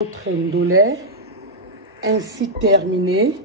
Notre ndolé ainsi terminé.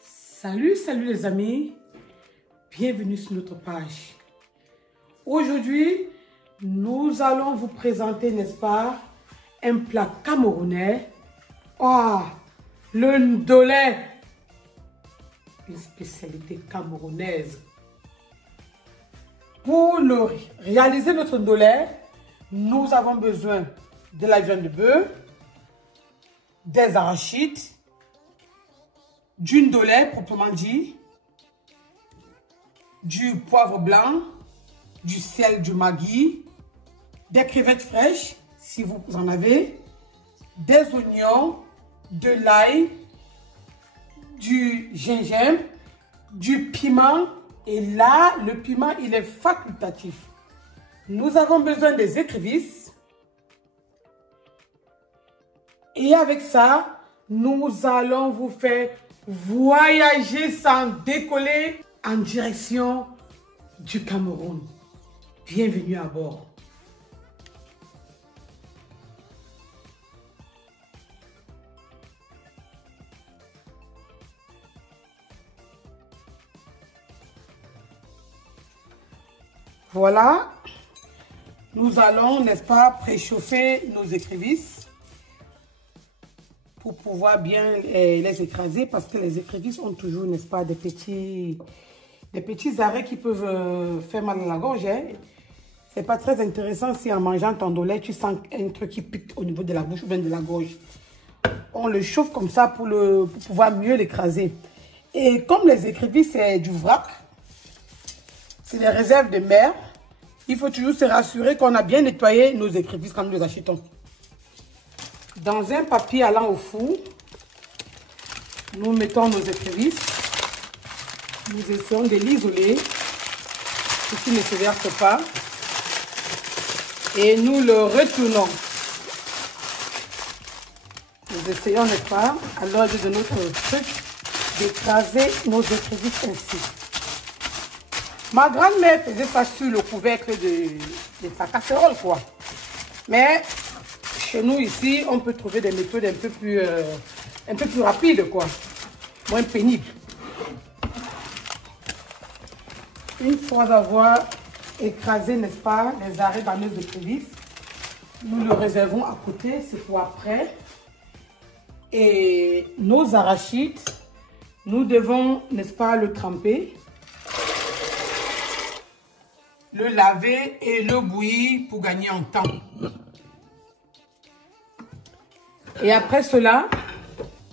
Salut les amis, bienvenue sur notre page. Aujourd'hui, nous allons vous présenter, n'est-ce pas, un plat camerounais. Oh, le ndolé, une spécialité camerounaise. Pour réaliser notre ndolé, nous avons besoin de la viande de bœuf, des arachides, du ndolé proprement dit, du poivre blanc, du sel, du maggi, des crevettes fraîches si vous en avez, des oignons, de l'ail, du gingembre, du piment. Et là, le piment, il est facultatif. Nous avons besoin des écrevisses. Et avec ça, nous allons vous faire voyager sans décoller en direction du Cameroun. Bienvenue à bord. Voilà, nous allons, n'est-ce pas, préchauffer nos écrevisses pour pouvoir bien les écraser parce que les écrevisses ont toujours, n'est-ce pas, des petits arrêts qui peuvent faire mal à la gorge. Hein. C'est pas très intéressant si en mangeant ton ndolé, tu sens un truc qui pique au niveau de la bouche ou bien de la gorge. On le chauffe comme ça pour pouvoir mieux l'écraser. Et comme les écrevisses, c'est du vrac, c'est des réserves de mer. Il faut toujours se rassurer qu'on a bien nettoyé nos écrevisses quand nous les achetons. Dans un papier allant au four, nous mettons nos écrevisses. Nous essayons de l'isoler pour qu'il ne se verse pas. Et nous le retournons. Nous essayons, n'est-ce pas, à l'aide de notre truc, d'écraser nos écrevisses ainsi. Ma grand-mère faisait ça sur le couvercle de sa casserole, quoi. Mais chez nous, ici, on peut trouver des méthodes un peu plus rapides, quoi. Moins pénibles. Une fois avoir écrasé, n'est-ce pas, les arrêts baneuses de écrevisses, nous le réservons à côté, c'est pour après. Et nos arachides, nous devons, n'est-ce pas, le tremper, le laver et le bouillir pour gagner en temps. Et après cela,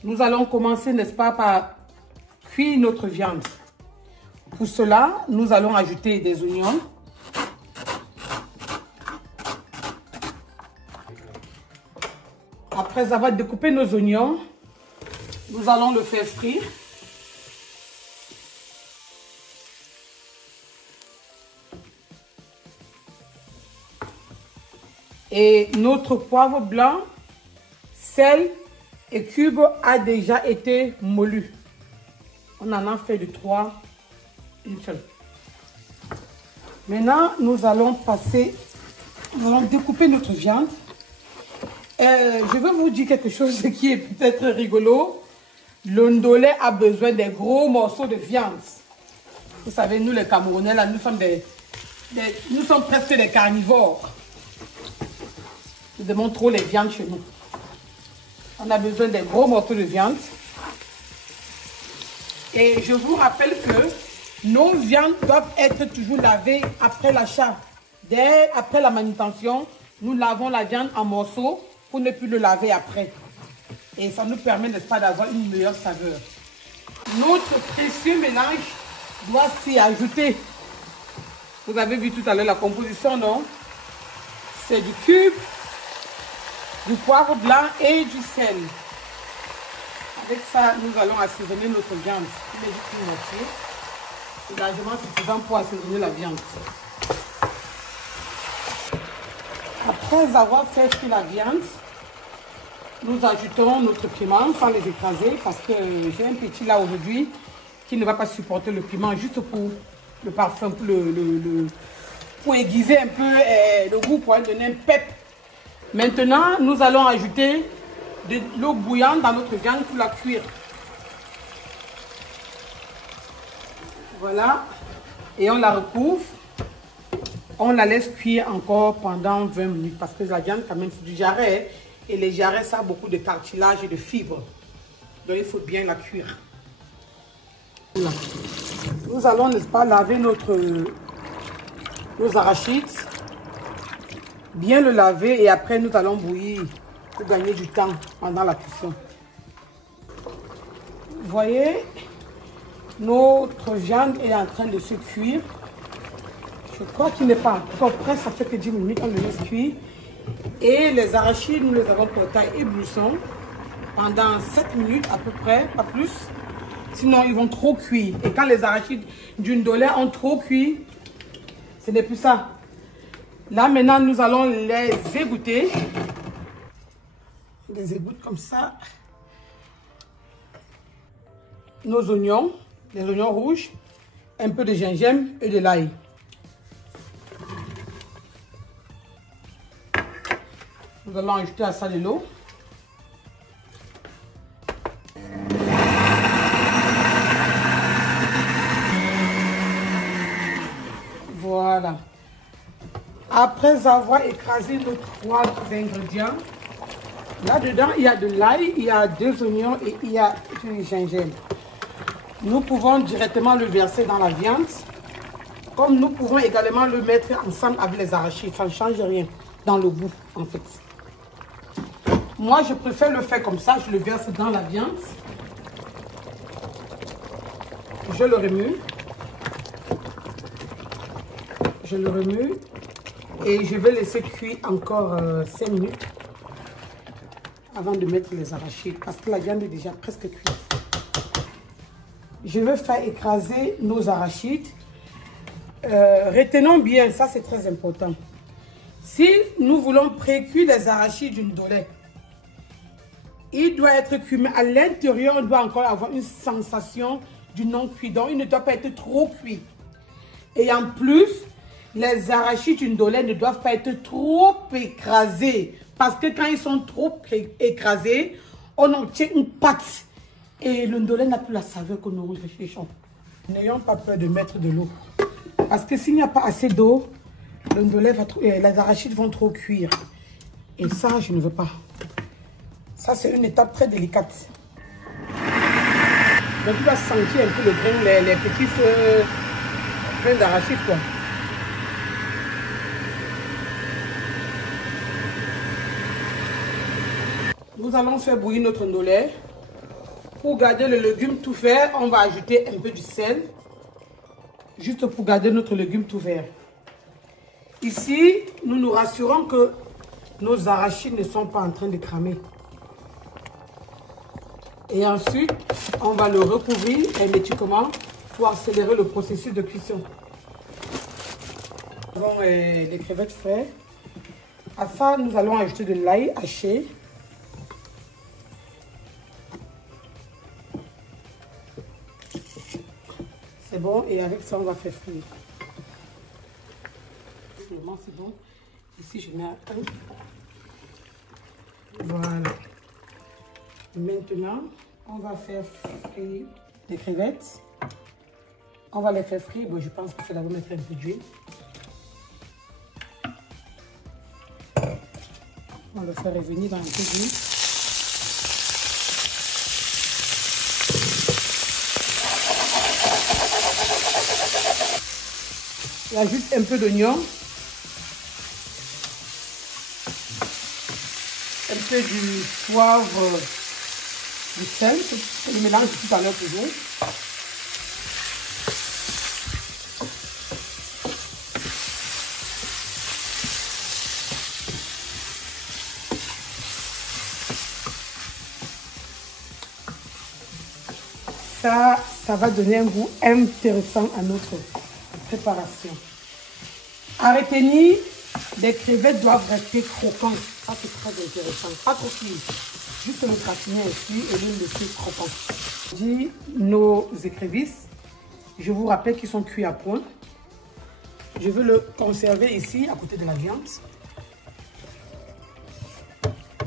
nous allons commencer, n'est-ce pas, par cuire notre viande. Pour cela, nous allons ajouter des oignons. Après avoir découpé nos oignons, nous allons le faire frire. Et notre poivre blanc, sel et cube a déjà été moulu. On en a fait de 3, une seule. Maintenant, nous allons découper notre viande. Je vais vous dire quelque chose qui est peut-être rigolo. Le ndolé a besoin des gros morceaux de viande. Vous savez, nous les Camerounais, là, nous sommes presque des carnivores. Nous aimons trop les viandes chez nous. On a besoin des gros morceaux de viande. Et je vous rappelle que nos viandes doivent être toujours lavées après l'achat. Dès après la manutention, nous lavons la viande en morceaux pour ne plus le laver après. Et ça nous permet, n'est-ce pas, d'avoir une meilleure saveur. Notre précieux mélange doit s'y ajouter. Vous avez vu tout à l'heure la composition, non? C'est du cube, du poivre blanc et du sel. Avec ça, nous allons assaisonner notre viande. C'est largement suffisant pour assaisonner la viande. Après avoir fait cuire la viande, nous ajoutons notre piment sans les écraser parce que j'ai un petit là aujourd'hui qui ne va pas supporter le piment juste pour le parfum, pour pour aiguiser un peu le goût, pour donner un pep. Maintenant, nous allons ajouter de l'eau bouillante dans notre viande pour la cuire. Voilà. Et on la recouvre. On la laisse cuire encore pendant 20 minutes parce que la viande, quand même, c'est du jarret. Et les jarrets, ça a beaucoup de cartilage et de fibres. Donc, il faut bien la cuire. Voilà. Nous allons, n'est-ce pas, laver nos arachides. Bien le laver et après, nous allons bouillir pour gagner du temps pendant la cuisson. Vous voyez, notre viande est en train de se cuire. Je crois qu'il n'est pas encore prêt, ça fait que 10 minutes, on le laisse cuire. Et les arachides, nous les avons portés à ébullition pendant 7 minutes à peu près, pas plus. Sinon, ils vont trop cuire. Et quand les arachides d'une dolée ont trop cuit, ce n'est plus ça. Là, maintenant, nous allons les égoutter. On les égoutte comme ça. Nos oignons, les oignons rouges, un peu de gingembre et de l'ail. Nous allons ajouter à ça de l'eau. Voilà. Après avoir écrasé nos 3 ingrédients, là-dedans, il y a de l'ail, il y a 2 oignons et il y a du gingembre. Nous pouvons directement le verser dans la viande, comme nous pouvons également le mettre ensemble avec les arachides. Ça ne change rien dans le goût, en fait. Moi, je préfère le faire comme ça. Je le verse dans la viande. Je le remue. Je le remue. Et je vais laisser cuire encore 5 minutes avant de mettre les arachides. Parce que la viande est déjà presque cuite. Je vais faire écraser nos arachides. Retenons bien, ça c'est très important. Si nous voulons pré-cuire les arachides d'une dolée, il doit être cuit, mais à l'intérieur, on doit encore avoir une sensation du non-cuit. Donc, il ne doit pas être trop cuit. Et en plus, les arachides d'une dolée ne doivent pas être trop écrasés. Parce que quand ils sont trop écrasés, on obtient une pâte. Et le ndolé n'a plus la saveur que nous recherchons. N'ayons pas peur de mettre de l'eau. Parce que s'il n'y a pas assez d'eau, le ndolé va trop, les arachides vont trop cuire. Et ça, je ne veux pas. Ça, c'est une étape très délicate. Donc, tu vas sentir un peu le grain, les petits grains d'arachide, quoi. Nous allons faire bouillir notre ndolé. Pour garder le légume tout vert, on va ajouter un peu de sel. Juste pour garder notre légume tout vert. Ici, nous nous rassurons que nos arachides ne sont pas en train de cramer. Et ensuite, on va le recouvrir hermétiquement pour accélérer le processus de cuisson. Nous avons les crevettes fraîches. À ça, nous allons ajouter de l'ail haché. C'est bon, et avec ça, on va faire frire. C'est bon. Ici, je mets un. Voilà. Maintenant, on va faire frire les crevettes. On va les faire frire. Bon, je pense que ça va mettre un peu d'huile. On va le faire revenir dans un peu d'huile. J'ajoute un peu d'oignon. Un peu du poivre, du sel. Je le mélange tout à l'heure toujours. Ça va donner un goût intéressant à notre préparation. À retenir, les crevettes doivent rester croquantes. Ça, c'est très intéressant. Pas trop cuit. Juste le gratiner ici et le laisser croquant. Dis nos écrevisses. Je vous rappelle qu'ils sont cuits à point. Je veux le conserver ici, à côté de la viande.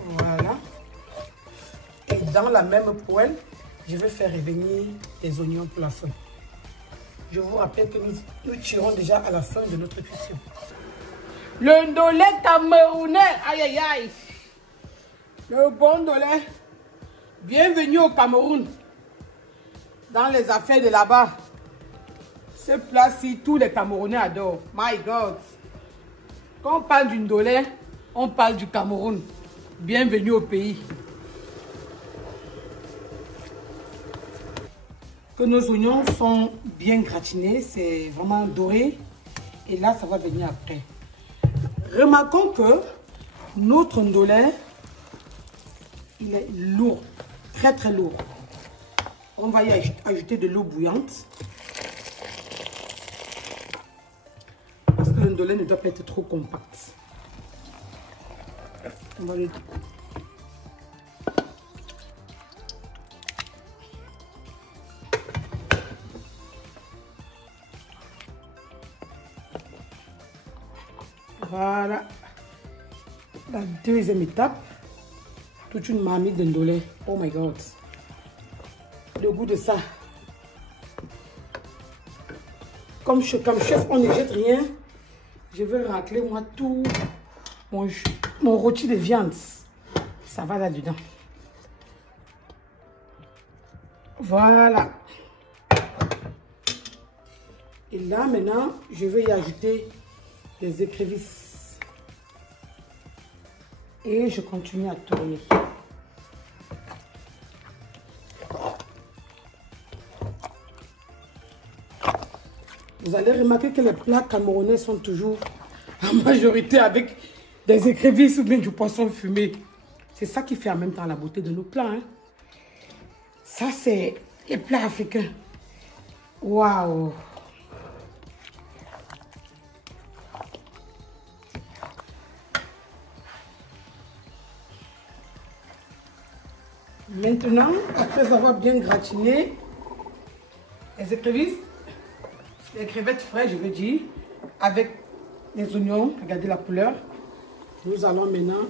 Voilà. Et dans la même poêle, je vais faire revenir les oignons pour la fin. Je vous rappelle que nous tirons déjà à la fin de notre cuisson. Le ndolé camerounais, aïe aïe aïe. Le bon ndolé. Bienvenue au Cameroun. Dans les affaires de là-bas. Ce plat-ci, tous les Camerounais adorent. My God. Quand on parle du ndolé, on parle du Cameroun. Bienvenue au pays. Que nos oignons sont bien gratinés, c'est vraiment doré. Et là, ça va venir après. Remarquons que notre ndolé, il est lourd, très très lourd. On va y ajouter de l'eau bouillante. Parce que le ndolé ne doit pas être trop compact. On va le... Voilà. La deuxième étape. Toute une marmite de ndolé. Oh my God. Le goût de ça. Comme chef, on ne jette rien. Je vais racler moi tout mon rôti de viande. Ça va là-dedans. Voilà. Et là, maintenant, je vais y ajouter les écrevisses. Et je continue à tourner. Vous allez remarquer que les plats camerounais sont toujours en majorité avec des écrevisses ou bien du poisson fumé. C'est ça qui fait en même temps la beauté de nos plats. Hein. Ça, c'est les plats africains. Waouh! Maintenant, après avoir bien gratiné les écrevisses, les crevettes fraîches, je veux dire, avec les oignons, regardez la couleur, nous allons maintenant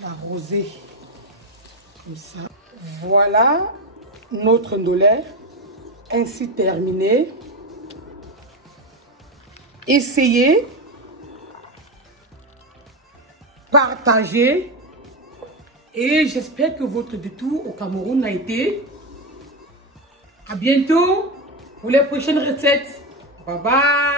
l'arroser comme ça. Voilà notre ndolé ainsi terminé. Essayez, partagez. Et j'espère que votre détour au Cameroun a été. À bientôt pour les prochaines recettes. Bye bye.